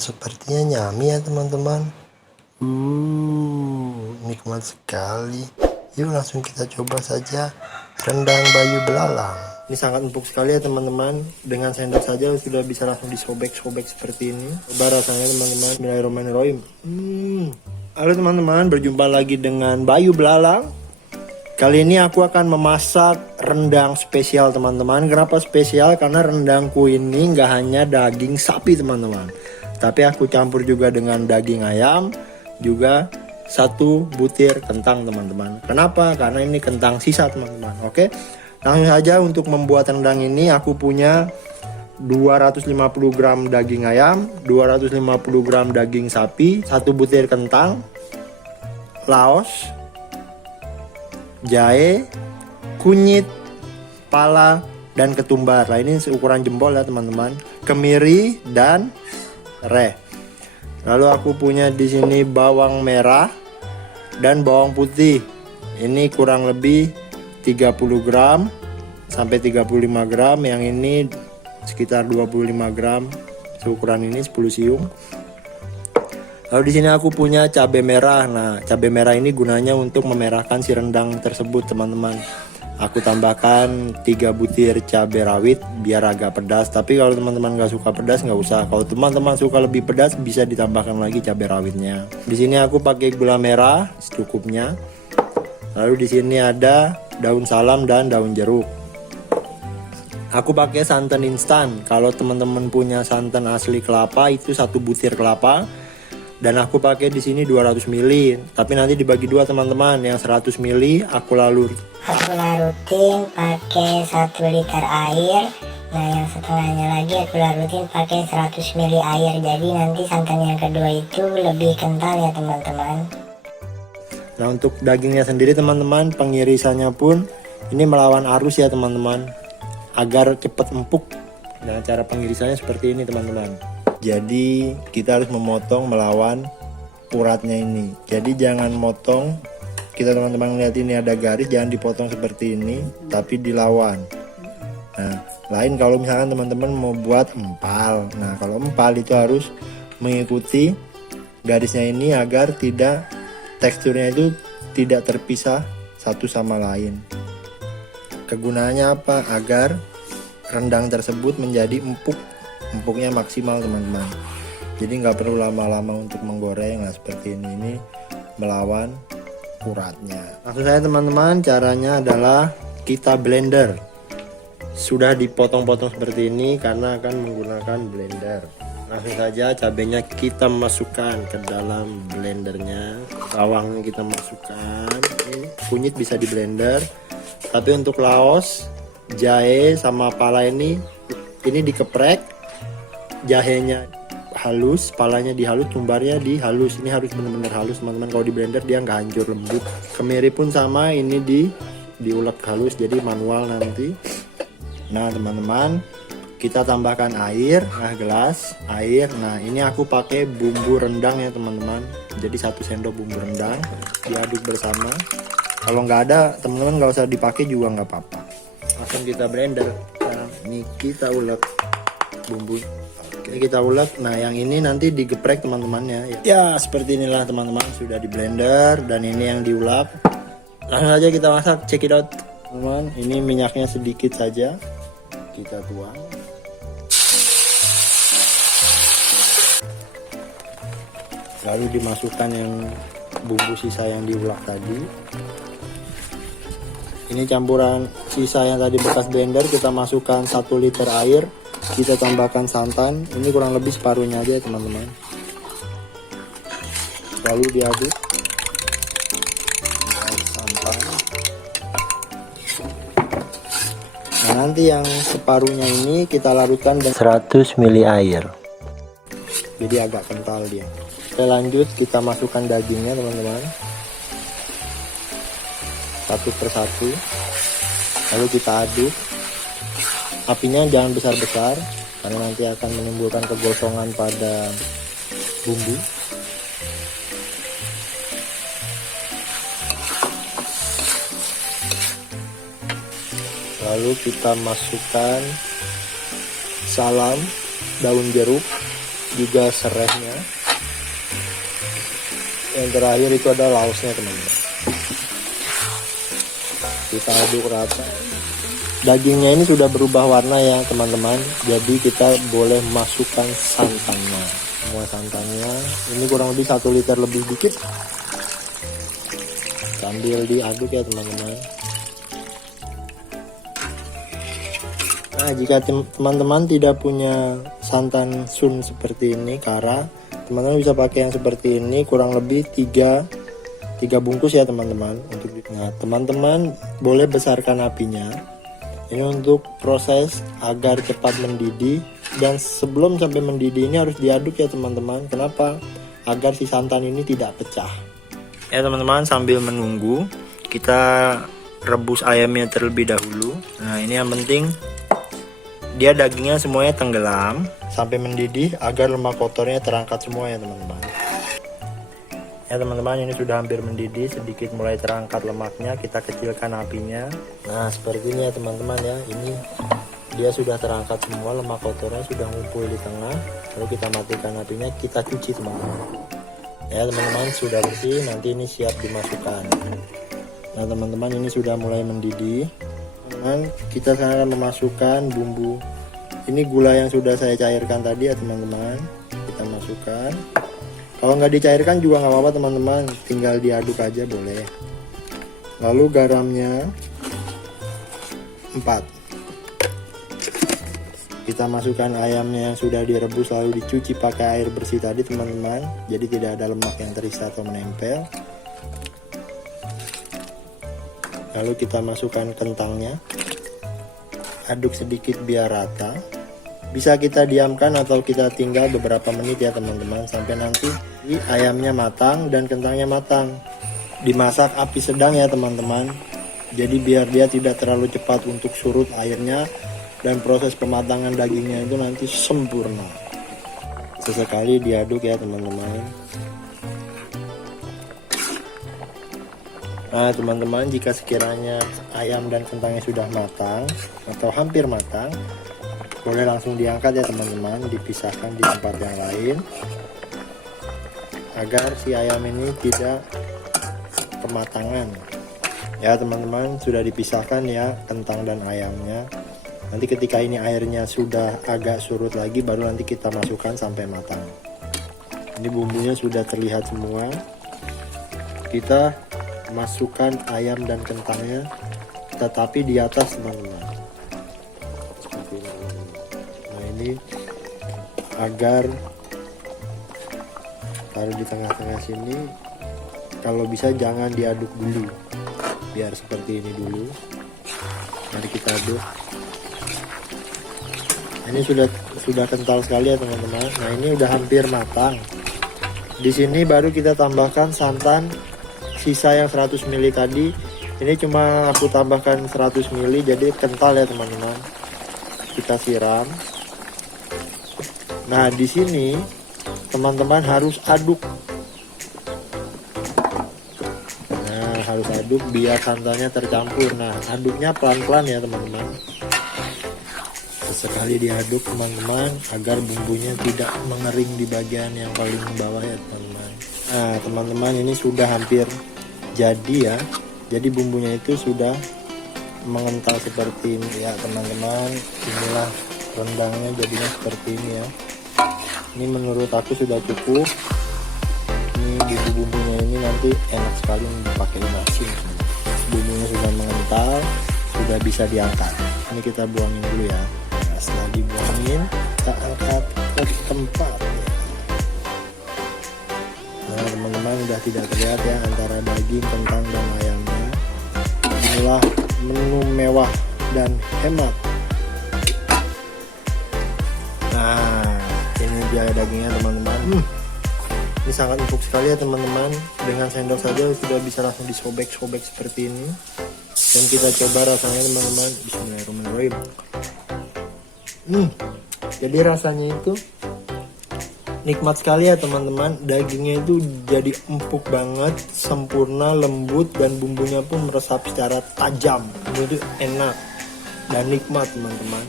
Sepertinya nyami ya teman-teman. Nikmat sekali. Yuk langsung kita coba saja rendang bayu belalang. Ini sangat empuk sekali ya teman-teman. Dengan sendok saja sudah bisa langsung disobek-sobek seperti ini. Coba rasanya teman-teman. Bismillahirrahmanirrahim. Halo teman-teman, berjumpa lagi dengan bayu belalang. Kali ini aku akan memasak rendang spesial teman-teman. Kenapa spesial? Karena rendangku ini nggak hanya daging sapi teman-teman, tapi aku campur juga dengan daging ayam, juga 1 butir kentang teman-teman. Kenapa? Karena ini kentang sisa teman-teman. Oke, langsung saja untuk membuat rendang ini aku punya 250 gram daging ayam, 250 gram daging sapi, 1 butir kentang, laos, jahe, kunyit, pala, dan ketumbar. Nah ini seukuran jempol ya teman-teman. Kemiri dan reh. Lalu aku punya di sini bawang merah dan bawang putih. Ini kurang lebih 30 gram sampai 35 gram. Yang ini sekitar 25 gram. Seukuran ini 10 siung. Lalu di sini aku punya cabai merah. Nah, cabai merah ini gunanya untuk memerahkan si rendang tersebut, teman-teman. Aku tambahkan 3 butir cabai rawit biar agak pedas. Tapi kalau teman-teman nggak suka pedas nggak usah. Kalau teman-teman suka lebih pedas bisa ditambahkan lagi cabai rawitnya. Di sini aku pakai gula merah secukupnya. Lalu di sini ada daun salam dan daun jeruk. Aku pakai santan instan. Kalau teman-teman punya santan asli kelapa itu 1 butir kelapa. Dan aku pakai di sini 200 ml, tapi nanti dibagi 2 teman-teman. Yang 100 ml aku lalurin pakai 1 liter air. Nah yang setengahnya lagi aku larutin pakai 100 ml air. Jadi nanti santan yang kedua itu lebih kental ya teman-teman. Nah untuk dagingnya sendiri teman-teman, pengirisannya pun ini melawan arus ya teman-teman, agar cepat empuk. Nah cara pengirisannya seperti ini teman-teman. Jadi kita harus memotong melawan uratnya ini. Jadi jangan motong, kita teman-teman lihat ini ada garis, jangan dipotong seperti ini, tapi dilawan. Nah lain kalau misalkan teman-teman mau buat empal. Nah kalau empal itu harus mengikuti garisnya ini agar tidak, teksturnya itu tidak terpisah satu sama lain. Kegunaannya apa? Agar rendang tersebut menjadi empuk, empuknya maksimal teman-teman. Jadi nggak perlu lama-lama untuk menggoreng. Nah seperti ini melawan uratnya. Maksud saya teman-teman, caranya adalah kita blender. Sudah dipotong-potong seperti ini karena akan menggunakan blender. Langsung saja cabenya kita masukkan ke dalam blendernya. Bawang kita masukkan. Kunyit bisa di blender. Tapi untuk laos, jahe sama pala ini dikeprek. Jahenya halus, palanya dihalus, tumbarnya dihalus. Ini harus benar-benar halus teman-teman. Kalau di blender dia nggak hancur, lembut. Kemiri pun sama, ini diulek halus, jadi manual nanti. Nah teman-teman, kita tambahkan air, gelas air. Nah ini aku pakai bumbu rendang ya teman-teman. Jadi 1 sendok bumbu rendang, diaduk bersama. Kalau nggak ada teman-teman nggak usah dipakai juga nggak apa-apa. Langsung kita blender. Nah, ini kita ulek bumbu. Kita ulek. Nah yang ini nanti digeprek teman-temannya ya, seperti inilah teman-teman, sudah di blender. Dan ini yang diulek. Langsung saja kita masak, check it out teman-teman. Ini minyaknya sedikit saja, kita tuang. Lalu dimasukkan yang bumbu sisa yang diulek tadi. Ini campuran sisa yang tadi bekas blender, kita masukkan 1 liter air. Kita tambahkan santan, ini kurang lebih separuhnya aja teman-teman. Lalu diaduk santan. Nah nanti yang separuhnya ini kita larutkan dengan 100 ml air. Jadi agak kental dia. Oke lanjut, kita masukkan dagingnya teman-teman, satu persatu. Lalu kita aduk. Apinya jangan besar-besar karena nanti akan menimbulkan kegosongan pada bumbu. Lalu kita masukkan salam, daun jeruk, juga serehnya. Yang terakhir itu ada laosnya teman-teman. Kita aduk rata. Dagingnya ini sudah berubah warna ya teman-teman. Jadi kita boleh masukkan santannya. Semua santannya. Ini kurang lebih 1 liter lebih dikit. Sambil diaduk ya teman-teman. Nah, jika teman-teman tidak punya santan sun seperti ini, kara, teman-teman bisa pakai yang seperti ini, kurang lebih 3 bungkus ya teman-teman. Nah, teman-teman boleh besarkan apinya. Ini untuk proses agar cepat mendidih, dan sebelum sampai mendidih ini harus diaduk ya teman-teman. Kenapa? Agar si santan ini tidak pecah. Ya teman-teman, sambil menunggu kita rebus ayamnya terlebih dahulu. Nah, ini yang penting dia dagingnya semuanya tenggelam sampai mendidih agar lemak kotornya terangkat semua ya teman-teman. Ya teman-teman, ini sudah hampir mendidih, sedikit mulai terangkat lemaknya. Kita kecilkan apinya. Nah, seperti ini ya teman-teman ya. Ini dia sudah terangkat semua, lemak kotornya sudah ngumpul di tengah. Lalu kita matikan apinya, kita cuci teman-teman. Ya teman-teman, sudah bersih. Nanti ini siap dimasukkan. Nah teman-teman, ini sudah mulai mendidih. Kita sekarang akan memasukkan bumbu. Ini gula yang sudah saya cairkan tadi ya teman-teman. Kita masukkan. Kalau nggak dicairkan juga nggak apa-apa teman-teman, tinggal diaduk aja boleh. Lalu garamnya 4. Kita masukkan ayamnya yang sudah direbus lalu dicuci pakai air bersih tadi teman-teman. Jadi tidak ada lemak yang tersisa atau menempel. Lalu kita masukkan kentangnya, aduk sedikit biar rata. Bisa kita diamkan atau kita tinggal beberapa menit ya teman-teman, sampai nanti ayamnya matang dan kentangnya matang. Dimasak api sedang ya teman-teman, jadi biar dia tidak terlalu cepat untuk surut airnya, dan proses pematangan dagingnya itu nanti sempurna. Sesekali diaduk ya teman-teman. Nah teman-teman, jika sekiranya ayam dan kentangnya sudah matang atau hampir matang, boleh langsung diangkat ya teman-teman, dipisahkan di tempat yang lain agar si ayam ini tidak kematangan. Ya teman-teman, sudah dipisahkan ya kentang dan ayamnya. Nanti ketika ini airnya sudah agak surut lagi, baru nanti kita masukkan sampai matang. Ini bumbunya sudah terlihat semua. Kita masukkan ayam dan kentangnya, tetapi di atas teman-teman. Seperti ini. Nah ini agar taruh di tengah-tengah sini. Kalau bisa jangan diaduk dulu, biar seperti ini dulu. Mari kita aduk. Ini sudah kental sekali ya teman-teman. Nah ini udah hampir matang. Di sini baru kita tambahkan santan sisa yang 100 ml tadi. Ini cuma aku tambahkan 100 ml, jadi kental ya teman-teman. Kita siram. Nah di sini teman-teman harus aduk. Nah harus aduk biar santannya tercampur. Nah aduknya pelan-pelan ya teman-teman. Sesekali diaduk teman-teman agar bumbunya tidak mengering di bagian yang paling bawah ya teman-teman. Nah teman-teman, ini sudah hampir jadi ya. Jadi bumbunya itu sudah mengental seperti ini ya teman-teman. Inilah rendangnya jadinya seperti ini ya. Ini menurut aku sudah cukup. Ini bumbu-bumbunya ini nanti enak sekali dipakai nasi. Bumbunya sudah mengental, sudah bisa diangkat. Ini kita buangin dulu ya. Nah, setelah dibuangin, kita angkat ke tempat. Nah teman-teman, sudah tidak terlihat ya antara daging, kentang, dan ayamnya. Inilah menu mewah dan hemat. Nah ini dia dagingnya teman-teman. Ini sangat empuk sekali ya teman-teman. Dengan sendok saja sudah bisa langsung disobek-sobek seperti ini. Dan kita coba rasanya teman-teman. Bismillahirrahmanirrahim. Jadi rasanya itu nikmat sekali ya teman-teman. Dagingnya itu jadi empuk banget, sempurna, lembut, dan bumbunya pun meresap secara tajam. Itu enak dan nikmat teman-teman.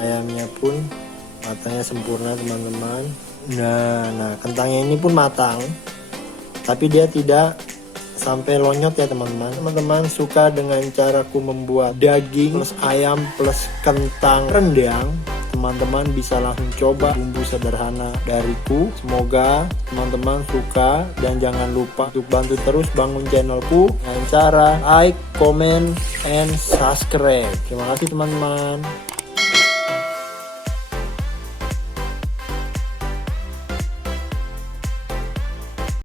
Ayamnya pun matangnya sempurna teman-teman. Nah kentangnya ini pun matang, tapi dia tidak sampai lonyot ya teman-teman. Teman-teman suka dengan caraku membuat daging plus ayam plus kentang rendang, teman-teman bisa langsung coba bumbu sederhana dariku. Semoga teman-teman suka, dan jangan lupa untuk bantu terus bangun channelku dengan cara like, comment, and subscribe. Terima kasih teman-teman.